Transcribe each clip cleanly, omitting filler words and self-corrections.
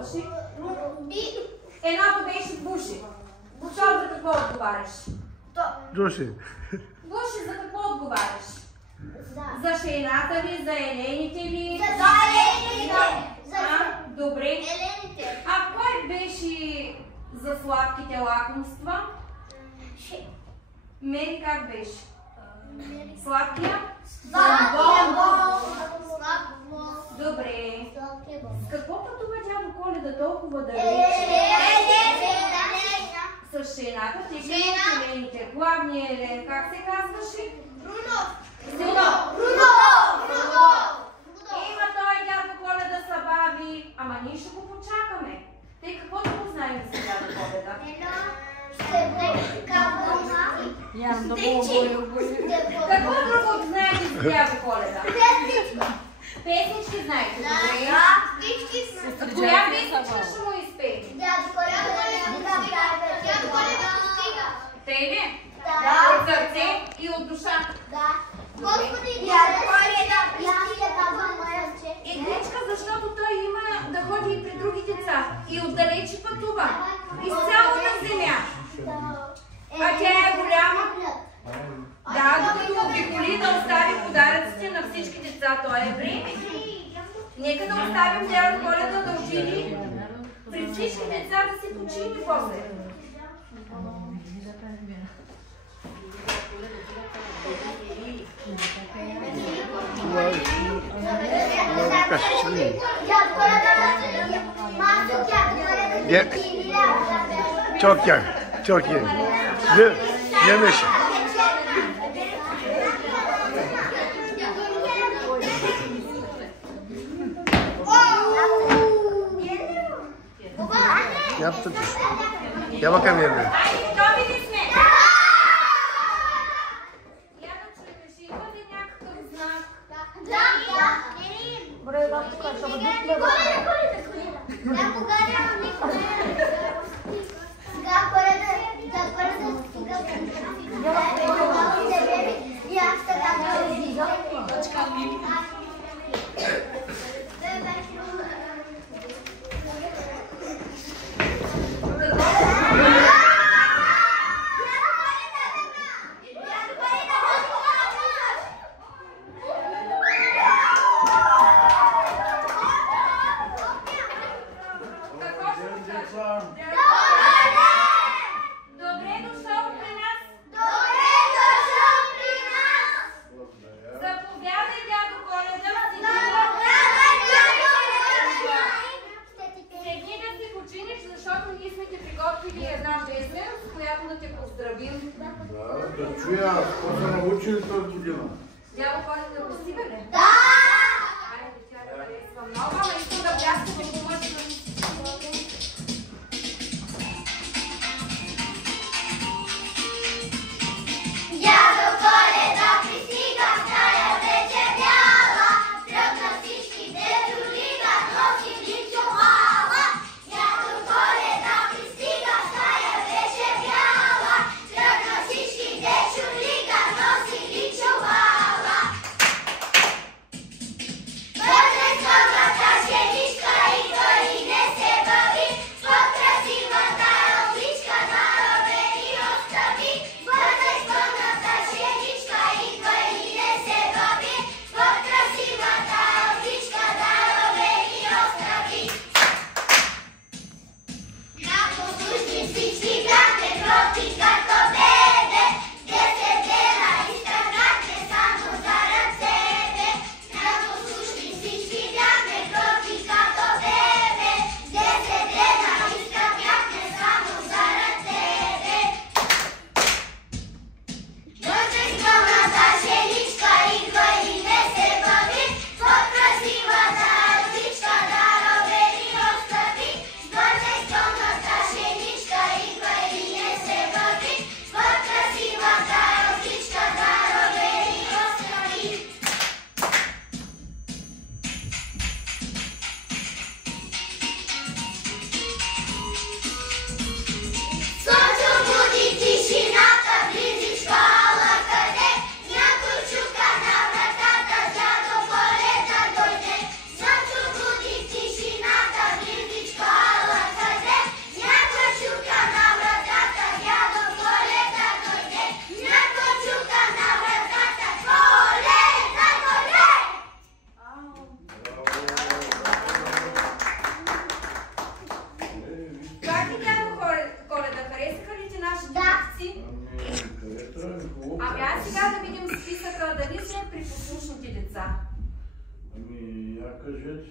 беше? Едното беше буши. Бушо, за какво отговаряш? Джоши. Буши, за какво отговаряш? За шейната ли, за елените ли? За елените. Добре. Елените. А кой беше за сладките лакомства? Мери как беше? Сладкия? Добре. С какво пътува дядо Коледа толкова далече? С шейната, елените. Главният елен, как се казваше? Рудолф. Има той дядо Коледа са баби, ама ние ще го почакаме. Тъй какво да го знаем за дядо Коледа? Какво друго знаете за дядо Коледа? Песнички знаете, добре? Коя песничка ще му изпеете? Дядо Коледа стига. Тъй ли? Да. От сърце и от душа. Да. Господи, дядо Коледа пристига. Егличка, защото той има да ходи и при други деца. И отдалече пътува. Из цялата земя. А тя е голяма. Да, докато обиколи да остави подаръците на всички деца. То е време. Нека да оставим дядо Коледа да отиде при всички деца да си почини после. Çok iyi. Çok iyi. Yemiş. Yaptın. Ya bakalım yerine.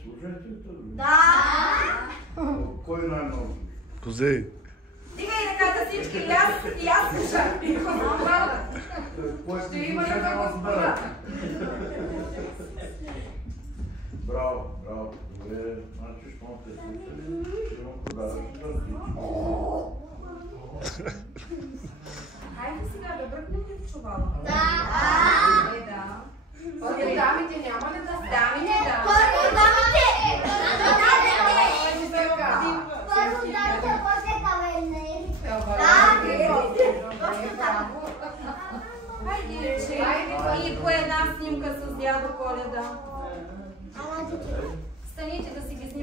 слушайте. Да. Кой най-много? Козей. Дигай ръката всички и аз слушам. Ще има някаква спора. Браво, браво. Добре, значи, щом те слушали, ще имам подаръчни всичко. Хайде сега да бръкнем ли в чувала? Да. Да. Дамите няма ли да Дамите, да. Първо дамите. Първо дамите, после кавалерите. Точно така. Хайде, че и по една снимка с дядо Коледа. Ана, Станете да си ги снимате.